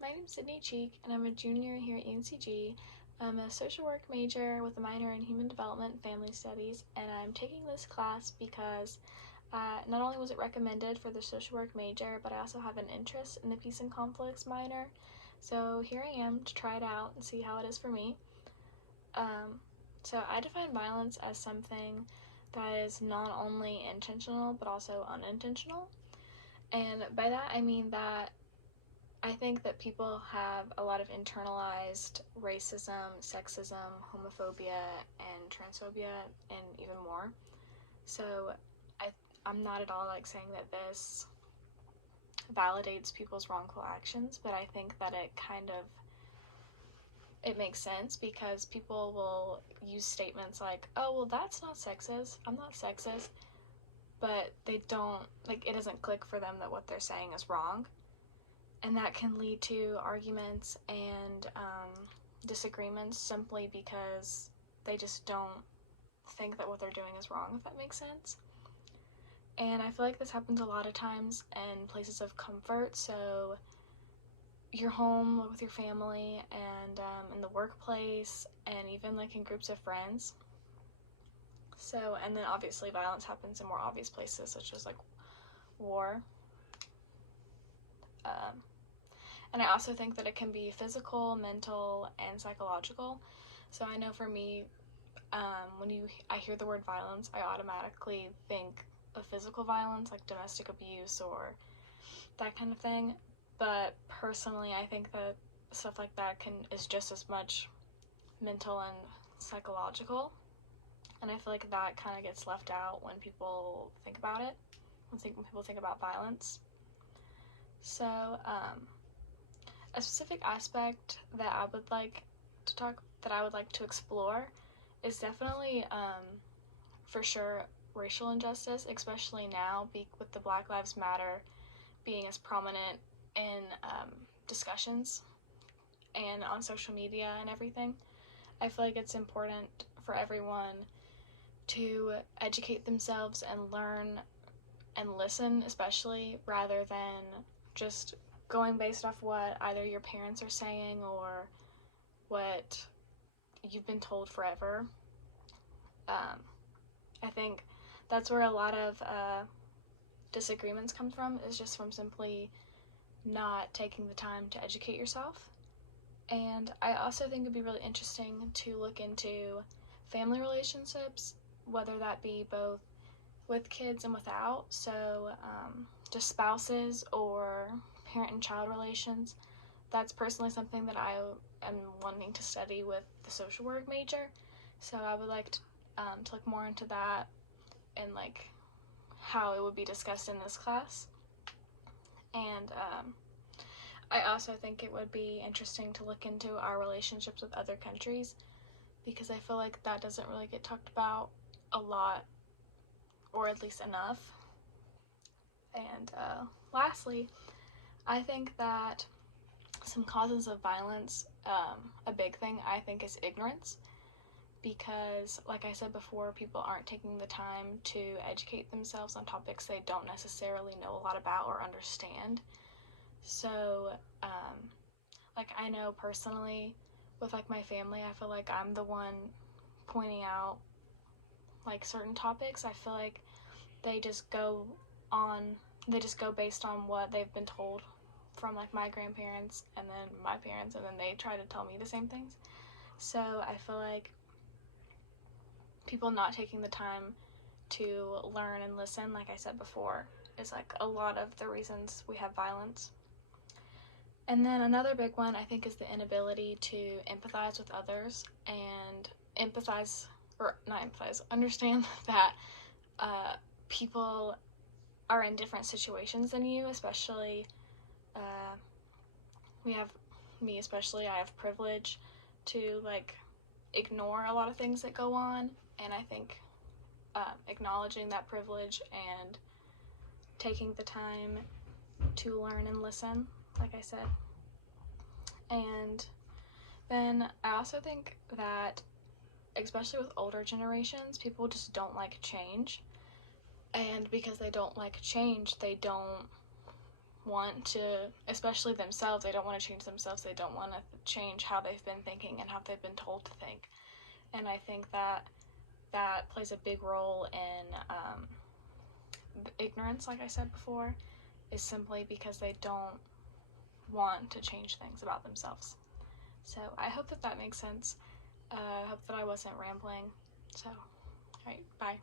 My name's Sydney Cheek, and I'm a junior here at UNCG. I'm a social work major with a minor in human development and family studies, and I'm taking this class because not only was it recommended for the social work major, but I also have an interest in the peace and conflicts minor. So here I am to try it out and see how it is for me. So I define violence as something that is not only intentional but also unintentional. And by that I mean that I think that people have a lot of internalized racism, sexism, homophobia, and transphobia, and even more. So I'm not at all like saying that this validates people's wrongful actions, but I think that it makes sense because people will use statements like, oh, well, that's not sexist, I'm not sexist, but they don't, like, it doesn't click for them that what they're saying is wrong. And that can lead to arguments and disagreements simply because they just don't think that what they're doing is wrong, if that makes sense. And I feel like this happens a lot of times in places of comfort. So you're home with your family and in the workplace and even like in groups of friends. So, and then obviously violence happens in more obvious places such as like war. And I also think that it can be physical, mental, and psychological. So I know for me, when I hear the word violence, I automatically think of physical violence, like domestic abuse or that kind of thing. But personally, I think that stuff like that is just as much mental and psychological. And I feel like that kind of gets left out when people think about it, when people think about violence. So, a specific aspect that I would like to explore is definitely, for sure, racial injustice, especially now with the Black Lives Matter being as prominent in discussions and on social media and everything. I feel like it's important for everyone to educate themselves and learn and listen, especially, rather than just going based off what either your parents are saying or what you've been told forever. I think that's where a lot of disagreements come from, is just from simply not taking the time to educate yourself. And I also think it'd be really interesting to look into family relationships, whether that be both with kids and without. So just spouses or parent and child relations. That's personally something that I am wanting to study with the social work major. So I would like to look more into that and like how it would be discussed in this class. And I also think it would be interesting to look into our relationships with other countries, because I feel like that doesn't really get talked about a lot, or at least enough. And lastly, I think that some causes of violence, a big thing I think is ignorance, because like I said before, people aren't taking the time to educate themselves on topics they don't necessarily know a lot about or understand. So like I know personally with like my family, I feel like I'm the one pointing out like certain topics. I feel like they just go based on what they've been told from like my grandparents and then my parents, and then they try to tell me the same things. So I feel like people not taking the time to learn and listen, like I said before, is like a lot of the reasons we have violence. And then another big one I think is the inability to empathize with others and understand that people are in different situations than you, especially I have privilege to like ignore a lot of things that go on, and I think acknowledging that privilege and taking the time to learn and listen, like I said. And then I also think that, especially with older generations, people just don't like change. And because they don't like change, they don't want to, especially themselves, they don't want to change themselves, they don't want to change how they've been thinking and how they've been told to think. And I think that that plays a big role in ignorance, like I said before, is simply because they don't want to change things about themselves. So I hope that that makes sense. I hope that I wasn't rambling. So, alright, bye.